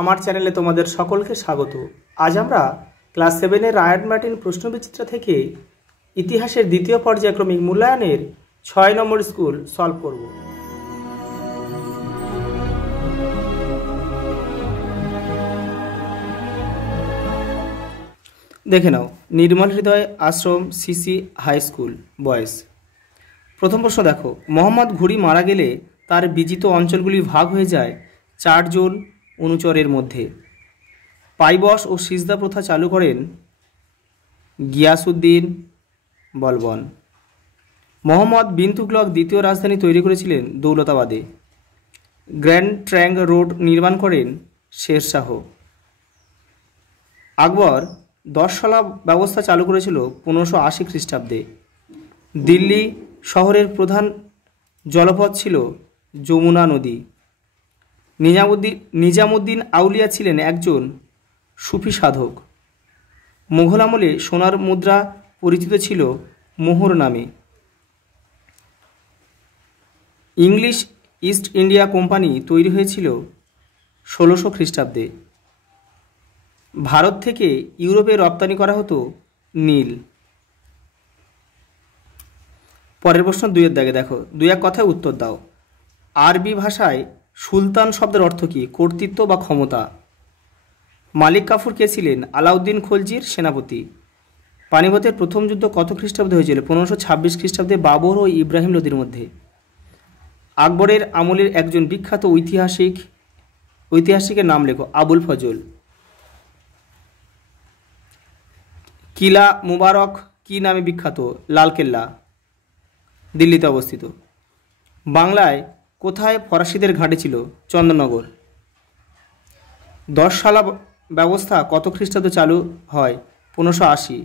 আমার চ্যানেলে তোমাদের সকলকে স্বাগত। আজ আমরা ক্লাস 7 রায়ান মার্টিন প্রশ্নবিচিত্রা থেকে ইতিহাসের দ্বিতীয় পর্যায়ক্রমিক মূল্যায়নের 6 নম্বর স্কুল সলভ করব। দেখে নাও, নির্মল হৃদয় আশ্রম সিসি হাই স্কুল বয়েজ। প্রথম প্রশ্ন দেখো, মোহাম্মদ ঘুরি মারা গেলে তার বিজিত অঞ্চলগুলি ভাগ হয়ে যায় 4 জন অনুচরের মধ্যে। পাইবস ও সিজদা প্রথা চালু করেন গিয়াসউদ্দিন বলবন। মোহাম্মদ বিন তুগলক দ্বিতীয় রাজধানী তৈরি করেছিলেন দৌলতাবাদে। গ্র্যান্ড ট্র্যাঙ্ক রোড নির্মাণ করেন শেরশাহ। আকবর 10 শলা ব্যবস্থা চালু করেছিল 1580 খ্রিস্টাব্দে। দিল্লি শহরের প্রধান জলপথ ছিল যমুনা নদী। নিজামুদ্দিন আউলিয়া ছিলেন একজন সুফি সাধক। মুঘল আমলে সোনার মুদ্রা পরিচিত ছিল মোহর নামে। ইংলিশ ইস্ট ইন্ডিয়া কোম্পানি তৈরি হয়েছিল 1600 খ্রিস্টাব্দে। ভারত থেকে ইউরোপে রপ্তানি করা হতো নীল। পরের প্রশ্ন 2 দাগে দেখো, 2 কথায় উত্তর দাও। আরবি ভাষায় সুলতান শব্দের অর্থ কী? কর্তৃত্ব বা ক্ষমতা। মালিক কাফুর কে ছিলেন? আলাউদ্দিন খলজির সেনাপতি। পানিপথের প্রথম যুদ্ধ কত খ্রিস্টাব্দে হয়েছিল? 1526 খ্রিস্টাব্দে বাবর ও ইব্রাহিম লোদির মধ্যে। আকবরের আমলের একজন বিখ্যাত ঐতিহাসিকের নাম লেখো। আবুল ফজল। কিলা মুবারক কি নামে বিখ্যাত? লালকেল্লা, দিল্লিতে অবস্থিত। বাংলায় কোথায় ফরাসিদের ঘাঁটি ছিল? চন্দননগর। 10 শালা ব্যবস্থা কত খ্রিস্টাব্দে চালু হয়? 1580।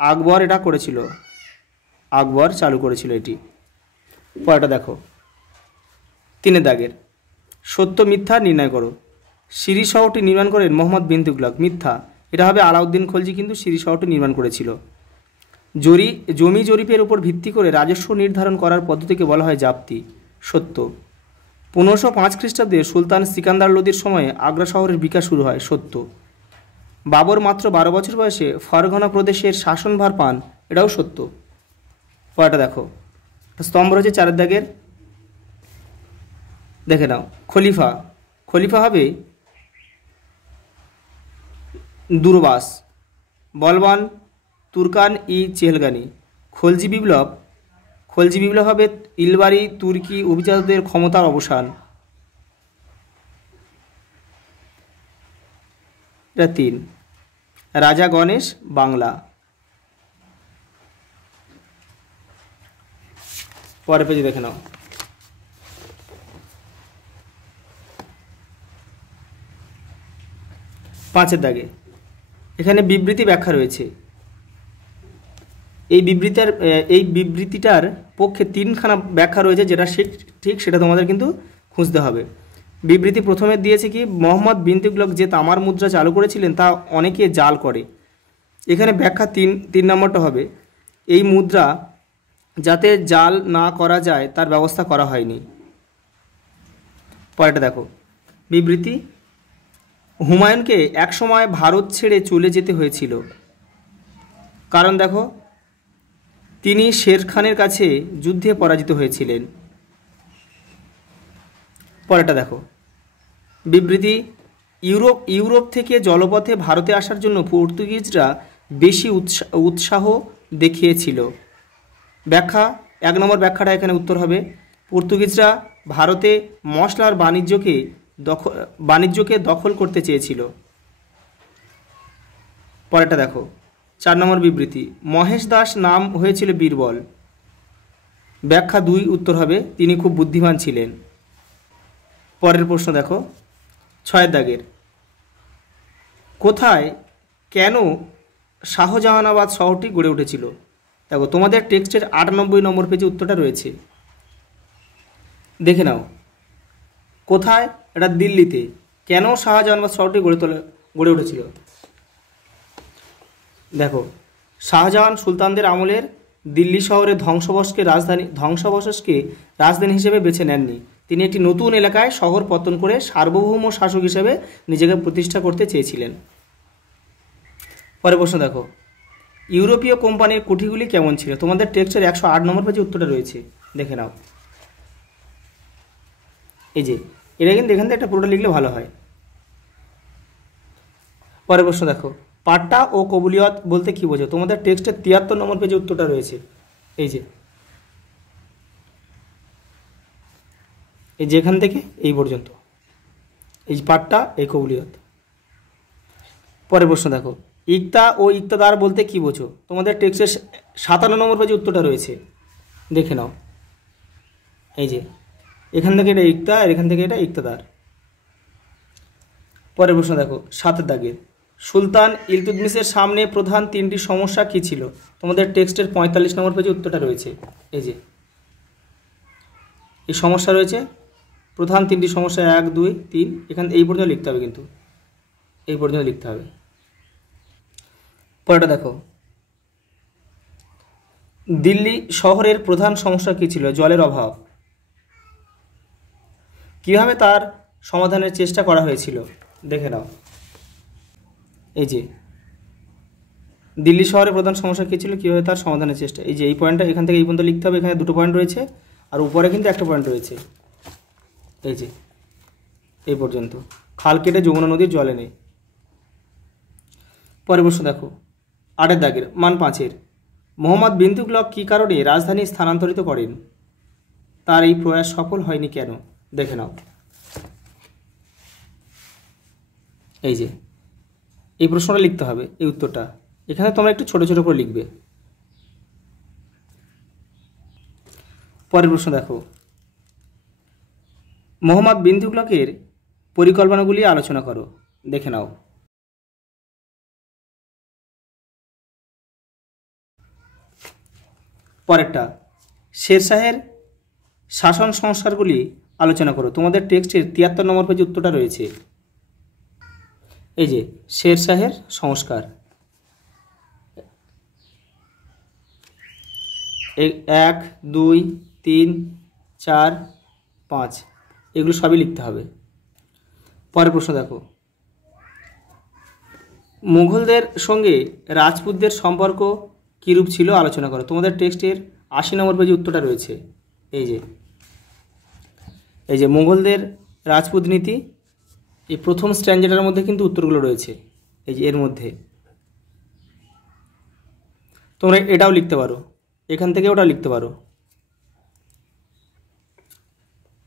আকবর এটা করেছিল, আকবর চালু করেছিল এটি। পরেরটা দেখো, 3 দাগের, সত্য মিথ্যা নির্ণয় করো। সিরি শহরটি নির্মাণ করেন মোহাম্মদ বিন তুগলক। মিথ্যা, এটা হবে আলাউদ্দিন খলজি কিন্তু সিরি শহরটি নির্মাণ করেছিল। জমি জরিপের উপর ভিত্তি করে রাজস্ব নির্ধারণ করার পদ্ধতিকে বলা হয় জাপ্তি। সত্য। 1505 খ্রিস্টাব্দে সুলতান সিকান্দার লোদির সময়ে আগ্রা শহরের বিকাশ শুরু হয়। সত্য। বাবর মাত্র 12 বছর বয়সে ফরগনা প্রদেশের শাসনভার পান। এটাও সত্য। পরেরটা দেখো, স্তম্ভ রয়েছে 4 দাগের, দেখে নাও। খলিফা, খলিফা হবে দুরবাস। বলবান তুর্কান ই চেহলগানি। খলজি বিপ্লব হবে ইলবারি তুর্কি অভিজাতদের ক্ষমতার অবসান। এটা 3। রাজা গণেশ বাংলা। পরের পেজে দেখে নাও। 5 দাগে এখানে বিবৃতি ব্যাখ্যা রয়েছে। এই বিবৃতিটার পক্ষে 3খানা ব্যাখ্যা রয়েছে, যেটা ঠিক সেটা তোমাদের কিন্তু খুঁজতে হবে। বিবৃতি প্রথমে দিয়েছে কি, মোহাম্মদ বিন তুগলক যে তামার মুদ্রা চালু করেছিলেন তা অনেকে জাল করে। এখানে ব্যাখ্যা 3 নম্বরটা হবে, এই মুদ্রা যাতে জাল না করা যায় তার ব্যবস্থা করা হয়নি। পরেরটা দেখো, বিবৃতি, হুমায়ুনকে একসময় ভারত ছেড়ে চলে যেতে হয়েছিল। কারণ দেখো, তিনি শের খানের কাছে যুদ্ধে পরাজিত হয়েছিলেন। পরেরটা দেখো, বিবৃতি, ইউরোপ থেকে জলপথে ভারতে আসার জন্য পর্তুগিজরা বেশি উৎসাহ দেখিয়েছিল। ব্যাখ্যা 1 নম্বর ব্যাখ্যাটা এখানে উত্তর হবে, পর্তুগিজরা ভারতে মশলার বাণিজ্যকে দখল করতে চেয়েছিল। পরেরটা দেখো, 4 নম্বর বিবৃতি, মহেশ দাস নাম হয়েছিল বীরবল। ব্যাখ্যা 2 উত্তর হবে, তিনি খুব বুদ্ধিমান ছিলেন। পরের প্রশ্ন দেখো, 6 দাগের, কোথায় কেন শাহজাহানাবাদ শহরটি গড়ে উঠেছিল? দেখো, তোমাদের টেক্সটের 98 নম্বর পেজে উত্তরটা রয়েছে, দেখে নাও। কোথায়? এটা দিল্লিতে। কেন শাহজাহানাবাদ শহরটি গড়ে উঠেছিল? দেখো, শাহজাহান সুলতানদের আমলের দিল্লি শহরের ধ্বংসাবশেষকে রাজধানী হিসেবে বেছে নেননি। তিনি একটি নতুন এলাকায় শহর পত্তন করে সার্বভৌম শাসক হিসেবে নিজেকে প্রতিষ্ঠা করতে চেয়েছিলেন। পরের প্রশ্ন দেখো, ইউরোপীয় কোম্পানির কুঠিগুলি কেমন ছিল? তোমাদের টেক্সটের 108 নম্বর পেজে উত্তরটা রয়েছে, দেখে নাও। এই যে এটা কিন্তু এখান থেকে একটা পুরোটা লিখলে ভালো হয়। পরের প্রশ্ন দেখো, পাট্টা ও কবুলিয়ত বলতে কি বোঝো? তোমাদের টেক্সটের 73 নম্বর পেজে উত্তরটা রয়েছে। এই যে এখান থেকে এই পর্যন্ত, এই পাট্টা, এই কবুলিয়ত। পরের প্রশ্ন দেখো, ইক্তা ও ইক্তাদার বলতে কি বোঝো? তোমাদের টেক্সটের 57 নম্বর পেজে উত্তরটা রয়েছে, দেখে নাও। এই যে এখান থেকে এটা ইক্তা, আর এখান থেকে এটা ইক্তাদার। পরের প্রশ্ন দেখো 7 দাগের, সুলতান ইলতুৎমিশের সামনে প্রধান 3টি সমস্যা কি ছিল? তোমাদের টেক্সটের 45 নম্বর পেজে উত্তরটা রয়েছে। এই যে এই সমস্যা রয়েছে, প্রধান 3টি সমস্যা 1, 2, 3, এখান এই পর্যন্ত লিখতে হবে, কিন্তু এই পর্যন্ত লিখতে হবে। পরেরটা দেখো, দিল্লি শহরের প্রধান সমস্যা কি ছিল? জলের অভাব। কিভাবে তার সমাধানের চেষ্টা করা হয়েছিল? দেখে নাও। এই যে দিল্লি শহরের প্রধান সমস্যা কী ছিল, কীভাবে তার সমাধানের চেষ্টা। এই যে এই পয়েন্টটা এখান থেকে এই পর্যন্ত লিখতে হবে, এখানে 2টো পয়েন্ট রয়েছে, আর উপরে কিন্তু একটা পয়েন্ট রয়েছে। এই যে এই পর্যন্ত, খাল কেটে যমুনা নদীর জলে নেই। পরের প্রশ্ন দেখো 8 দাগের, মান 5-এর, মোহাম্মদ বিন তুগলক কী কারণে রাজধানী স্থানান্তরিত করেন? তার এই প্রয়াস সফল হয়নি কেন? দেখে নাও। এই যে এই প্রশ্নটা লিখতে হবে, এই উত্তরটা এখানে তোমরা একটু ছোট ছোট করে লিখবে। পরের প্রশ্ন দেখো, মোহাম্মদ বিন তুগলকের পরিকল্পনাগুলি আলোচনা করো, দেখে নাও। পরেরটা, শেরশাহের শাসন সংস্কারগুলি আলোচনা করো। তোমাদের টেক্সটের 73 নম্বর পেজে উত্তরটা রয়েছে। এই যে শেরশাহের সংস্কার, 1, 2, 3, 4, 5 এগুলো সবই লিখতে হবে। পরের প্রশ্ন দেখো, মুঘলদের সঙ্গে রাজপুতদের সম্পর্ক কীরূপ ছিল আলোচনা করো। তোমাদের টেক্সটের 80 নম্বর পেজে উত্তরটা রয়েছে। এই যে মুঘলদের রাজপুত নীতি, এই প্রথম স্ট্যান্ডার্ডের মধ্যে কিন্তু উত্তরগুলো রয়েছে। এই যে এর মধ্যে তোমরা এটাও লিখতে পারো, এখান থেকে ওটাও লিখতে পারো।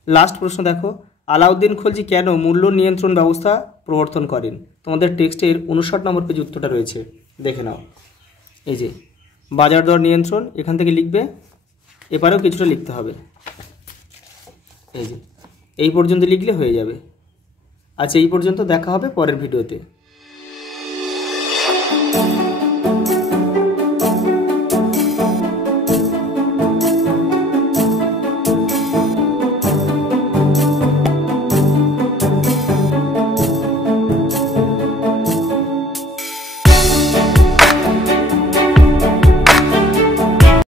লাস্ট প্রশ্ন দেখো, আলাউদ্দিন খলজি কেন মূল্য নিয়ন্ত্রণ ব্যবস্থা প্রবর্তন করেন? তোমাদের টেক্সটের 59 নম্বর পেজে উত্তরটা রয়েছে, দেখে নাও। এই যে বাজার দর নিয়ন্ত্রণ, এখান থেকে লিখবে, এপারেও কিছুটা লিখতে হবে। এই যে এই পর্যন্ত লিখলে হয়ে যাবে। আচ্ছা, এই পর্যন্ত দেখা হবে পরের ভিডিওতে।